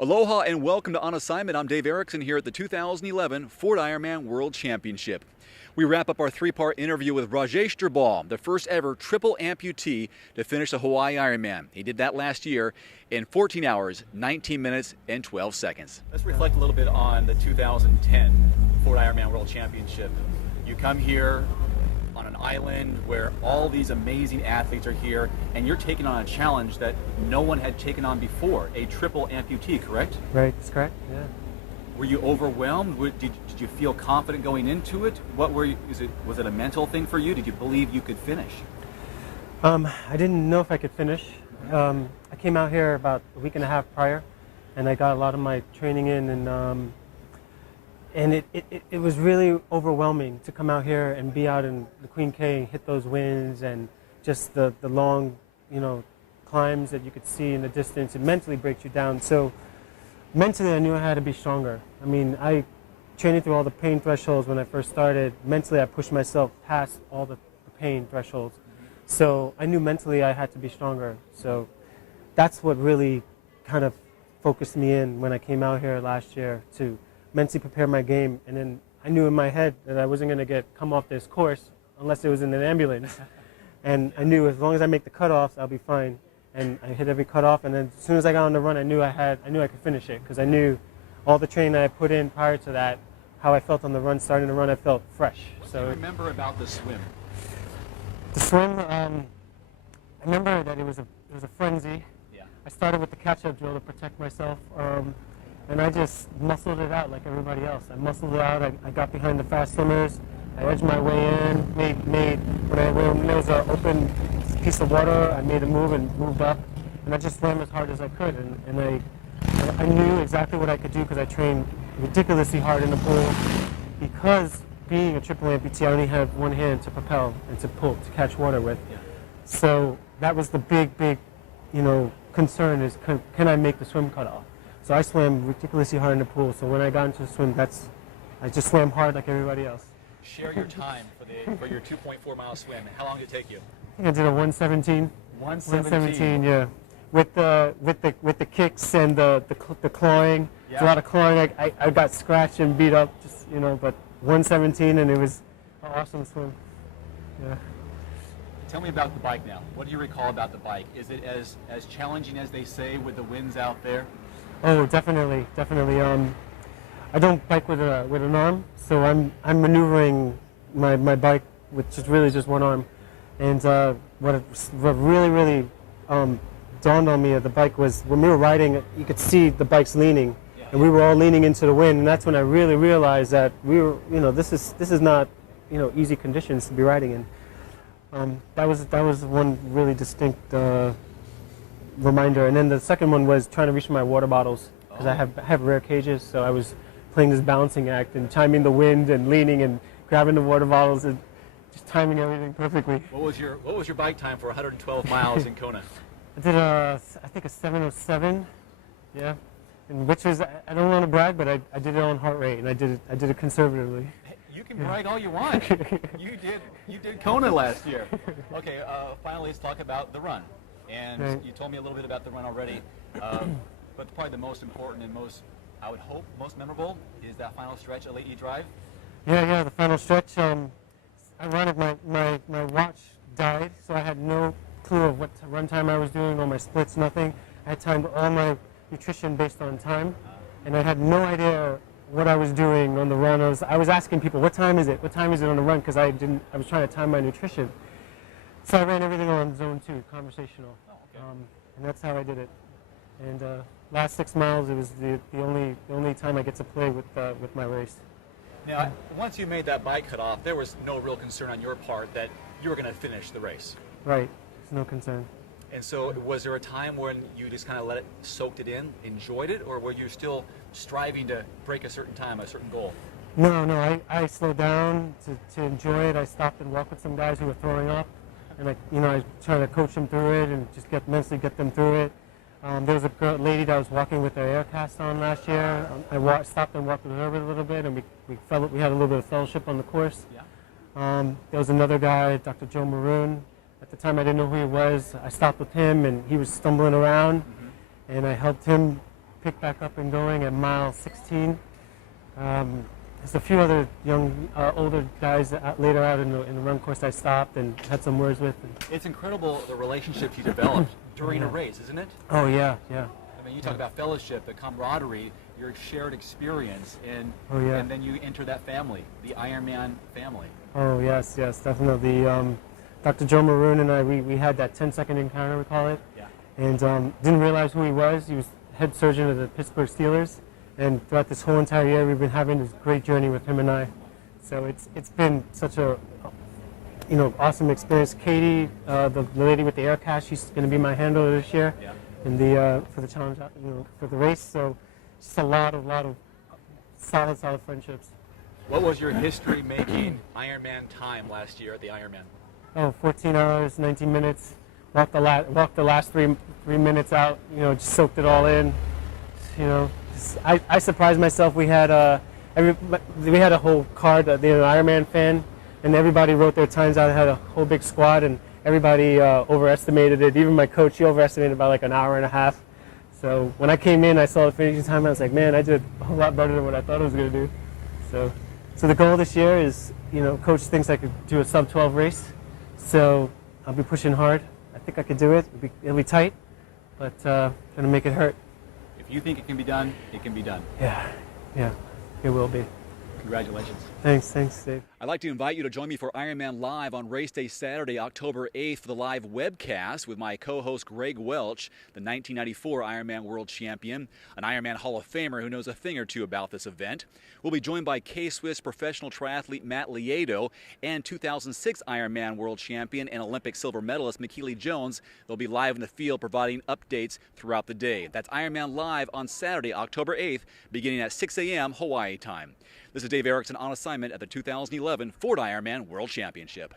Aloha and welcome to On Assignment. I'm Dave Erickson here at the 2011 Ford Ironman World Championship. We wrap up our three-part interview with Rajesh Durbal, the first ever triple amputee to finish the Hawaii Ironman. He did that last year in 14 hours, 19 minutes, and 12 seconds. Let's reflect a little bit on the 2010 Ford Ironman World Championship. You come here on an island where all these amazing athletes are here, and you're taking on a challenge that no one had taken on before, a triple amputee, correct? Right, that's correct, yeah. Were you overwhelmed? Did you feel confident going into it? Was it a mental thing for you? Did you believe you could finish? I didn't know if I could finish. I came out here about a week and a half prior, and I got a lot of my training in, and it was really overwhelming to come out here and be out in the Queen K and hit those winds and just the long, climbs that you could see in the distance. It mentally breaks you down. So mentally, I knew I had to be stronger. I mean, I training through all the pain thresholds when I first started. Mentally, I pushed myself past all the pain thresholds. So I knew mentally I had to be stronger. So that's what really kind of focused me in when I came out here last year, to mentally prepare my game. And then I knew in my head that I wasn't going to come off this course unless it was in an ambulance. And I knew as long as I make the cutoffs, I'll be fine. And I hit every cutoff, and then as soon as I got on the run, I knew I could finish it, because I knew all the training that I put in prior to that, how I felt on the run, starting the run, I felt fresh. What do you remember about the swim? The swim, I remember that it was a frenzy. Yeah. I started with the catch-up drill to protect myself, and I just muscled it out like everybody else. I muscled it out. I got behind the fast swimmers. I edged my way in. When there was an open piece of water, I made a move and moved up, and I just swam as hard as I could. And I knew exactly what I could do, because I trained ridiculously hard in the pool. Because being a triple amputee, I only have one hand to propel and to pull, to catch water with. Yeah. So that was the big, concern, is can I make the swim cutoff? So I swam ridiculously hard in the pool. So when I got into the swim, I just swam hard like everybody else. Share your time for your 2.4 mile swim. How long did it take you? I think I did a 117. 117, yeah. With the kicks and the clawing. Yeah. There's a lot of clawing. I got scratched and beat up, but 117, and it was an awesome swim. Yeah. Tell me about the bike now. What do you recall about the bike? Is it as challenging as they say with the winds out there? Oh, definitely. I don't bike with an arm, so I'm maneuvering my bike with really just one arm. And what really dawned on me of the bike was when we were riding, you could see the bike's leaning, and we were all leaning into the wind. And that's when I really realized that we were, this is not, easy conditions to be riding in. That was one really distinct reminder. And then the second one was trying to reach my water bottles, because I have rare cages, so I was playing this balancing act and timing the wind and leaning and grabbing the water bottles and just timing everything perfectly. What was your bike time for 112 miles in Kona? I did I think a 7:07, yeah, and which was, I don't want to brag, but I did it on heart rate, and I did it conservatively. You can brag all you want. You did Kona last year. Okay, finally let's talk about the run. And right. You told me a little bit about the run already, but probably the most important and I would hope most memorable is that final stretch, a Lady Drive. Yeah, the final stretch. Ironically, my watch died, so I had no clue of what run time I was doing, or my splits, nothing. I had timed all my nutrition based on time, and I had no idea what I was doing on the run. I was asking people, what time is it? What time is it on the run? Because I was trying to time my nutrition. So I ran everything on zone 2, conversational. Oh, okay. And that's how I did it. And last 6 miles, it was the only time I get to play with my race. Now, once you made that bike cut off, there was no real concern on your part that you were going to finish the race. Right, there's no concern. And so was there a time when you just kind of let it, soaked it in, enjoyed it, or were you still striving to break a certain time, a certain goal? No, I slowed down to enjoy it. I stopped and walked with some guys who were throwing up, and I tried to coach them through it and just mentally get them through it. There was a lady that was walking with her air cast on last year. I stopped and walked with her a little bit, and we had a little bit of fellowship on the course. Yeah. There was another guy, Dr. Joe Maroon. At the time, I didn't know who he was. I stopped with him, and he was stumbling around, and I helped him picked back up and going at mile 16. There's a few other young, older guys later out in the run course I stopped and had some words with. It's incredible the relationships you developed during a race, isn't it? Oh yeah, yeah. I mean, you talk about fellowship, the camaraderie, your shared experience, and and then you enter that family, the Ironman family. Oh yes, yes, definitely. Dr. Joe Maroon and I, we had that 10-second encounter, we call it, and didn't realize who he was. He was head surgeon of the Pittsburgh Steelers, and throughout this whole entire year, we've been having this great journey with him and I. So it's been such a awesome experience. Katie, the lady with the air cash, she's going to be my handler this year, in the for the challenge, for the race. So just a lot of solid friendships. What was your history-making Ironman time last year at the Ironman? Oh, 14 hours, 19 minutes. Walked the last three minutes out. Just soaked it all in. I surprised myself. We had a whole card, the Ironman fan, and everybody wrote their times out. I had a whole big squad, and everybody overestimated it. Even my coach, he overestimated by like an hour and a half. So when I came in, I saw the finishing time. I was like, man, I did a whole lot better than what I thought I was going to do. So the goal this year is, coach thinks I could do a sub-12 race. So I'll be pushing hard. I think I could do it. It'll be tight, but going to make it hurt. If you think it can be done, it can be done. Yeah, it will be. Congratulations. Thanks, Dave. I'd like to invite you to join me for Ironman Live on race day Saturday, October 8th for the live webcast with my co-host Greg Welch, the 1994 Ironman World Champion, an Ironman Hall of Famer who knows a thing or two about this event. We'll be joined by K-Swiss professional triathlete Matt Lieto and 2006 Ironman World Champion and Olympic silver medalist McKeely Jones. They'll be live in the field providing updates throughout the day. That's Ironman Live on Saturday, October 8th, beginning at 6 a.m. Hawaii time. This is Dave Erickson on assignment at the 2011 Ford Ironman World Championship.